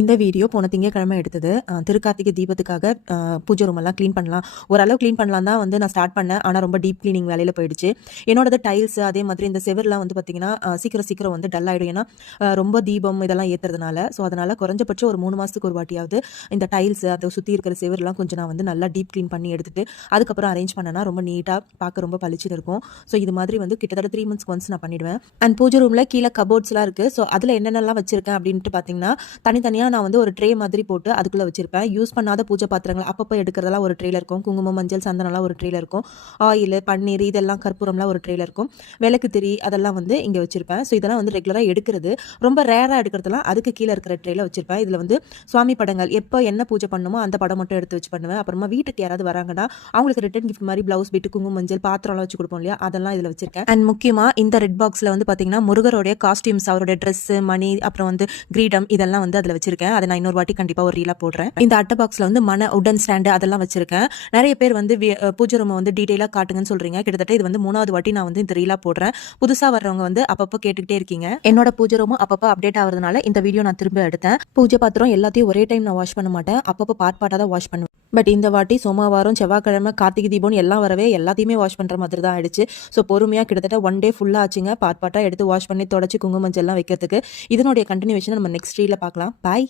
இந்த வீடியோ போன திங்கக்கிழமை எடுத்தது. திருக்கார்த்திகை தீபத்துக்காக பூஜை ரூம் எல்லாம் க்ளீன் பண்ணலாம். ஓரளவு க்ளீன் பண்ணலாம் தான் வந்து நான் ஸ்டார்ட் பண்ணேன். ஆனால் ரொம்ப டீப் க்ளீனிங் வேலையில் போயிடுச்சு. என்னோடது டைல்ஸ் அதே மாதிரி இந்த செவர்லாம் வந்து பார்த்தீங்கன்னா சீக்கிரம் சீக்கிரம் வந்து டல் ஆகிடும் ஏன்னா ரொம்ப தீபம் இதெல்லாம் ஏற்றுறதுனால ஸோ அதனால் குறைஞ்சபட்சம் ஒரு மூணு மாதத்துக்கு ஒரு வாட்டியாவது இந்த டைல்ஸ் அதை சுற்றி இருக்கிற செவர்லாம் கொஞ்சம் நான் வந்து நல்லா டீப் க்ளீன் பண்ணி எடுத்துட்டு அதுக்கப்புறம் அரேஞ்ச் பண்ணனா ரொம்ப நீட்டாக பார்க்க ரொம்ப பளிச்சுட்டு இருக்கும். ஸோ இது மாதிரி வந்து கிட்டத்தட்ட த்ரீ மந்த்ஸ் ஒன்ஸ் நான் பண்ணிடுவேன். அண்ட் பூஜை ரூமில் கீழே கபோர்ட்ஸ்லாம் இருக்குது ஸோ அதில் என்னென்னலாம் வச்சிருக்கேன் அப்படின்ட்டு பார்த்தீங்கன்னா தனித்தனியாக நான் வந்து ஒரு ட்ரே மாதிரி போட்டு அதுக்குள்ளே வச்சிருப்பேன். யூஸ் பண்ணாத பூஜை பாத்திரங்கள் அப்பப்போ எடுக்கிறதெல்லாம் ஒரு ட்ரேல இருக்கும். குங்குமம் மஞ்சள் சந்தனம்லாம் ஒரு ட்ரேல இருக்கும். ஆயில் பன்னீர் இதெல்லாம் கற்பூரம்லாம் ஒரு ட்ரேல இருக்கும். விளக்கு திரி அதெல்லாம் வந்து இங்கே வச்சிருப்பேன். ஸோ இதெல்லாம் வந்து ரெகுலராக எடுக்கிறது. ரொம்ப ரேராக எடுக்கிறதுலாம் அதுக்கு கீழே இருக்கிற ட்ரேல வச்சிருப்பேன். இதில் வந்து சுவாமி படங்கள் எப்போ என்ன பூஜை பண்ணுமோ அந்த படம் மட்டும் எடுத்து வச்சு பண்ணுவேன். அப்புறமா வீட்டுக்கு யாராவது வராங்கன்னா அவங்களுக்கு ரிட்டன் கிஃப்ட் மாதிரி ப்ளவுஸ் பிட்டு குங்குமம் மஞ்சள் பாத்திரம்லாம் வச்சு கொடுப்போம் இல்லையா? அதெல்லாம் இதில் வச்சிருக்கேன். அண்ட் முக்கியமாக இந்த ரெட் பாக்ஸில் வந்து பார்த்தீங்கன்னா முருகருடைய காஸ்டியூம்ஸ் அவருடைய ட்ரெஸ்ஸு மணி அப்புறம் வந்து கிரீடம் இதெல்லாம் வந்து அதில் வச்சிருக்கேன். அதை நான் இன்னொரு வாட்டி கண்டிப்பாக ஒரு ரீலாக போடுறேன். இந்த அட்டை பாக்ஸில் வந்து மன உடன் ஸ்டாண்டு அதெல்லாம் வச்சிருக்கேன். நிறைய பேர் வந்து பூஜை ரூமை வந்து டீட்டெயிலாக காட்டுங்கன்னு சொல்றீங்க. கிட்டத்தட்ட இது வந்து மூணாவது வாட்டி நான் வந்து இந்த ரீலாக போடுறேன். புதுசாக வர்றவங்க வந்து அப்பப்போ கேட்டுக்கிட்டே இருக்கீங்க. என்னோட பூஜை ரூமும் அப்பப்போ அப்டேட் ஆகிறதுனால இந்த வீடியோ நான் திரும்ப எடுத்தேன். பூஜை பாத்திரம் எல்லாத்தையும் ஒரே டைம் நான் வாஷ் பண்ண மாட்டேன். அப்பப்போ பார்ட் பார்ட்டாக தான் வாஷ் பண்ணுவேன். பட் இந்த வாட்டி சோமவாரம் செவ்வாய்க்கிழமை கார்த்திகை தீபம் எல்லாம் வரவே எல்லாத்தையுமே வாஷ் பண்ணுற மாதிரி தான் ஆயிடுச்சு. ஸோ பொறுமையாக கிட்டத்தட்ட ஒன் டே ஃபுல்லாக ஆச்சுங்க. பார்ட் பார்ட்டாக எடுத்து வாஷ் பண்ணி தொடச்சி குங்குமஞ்செல்லாம் வைக்கிறதுக்கு. இதனுடைய கண்டினியூஷன் நம்ம நெக்ஸ்ட் ரீல பார்க்கலாம். பாய்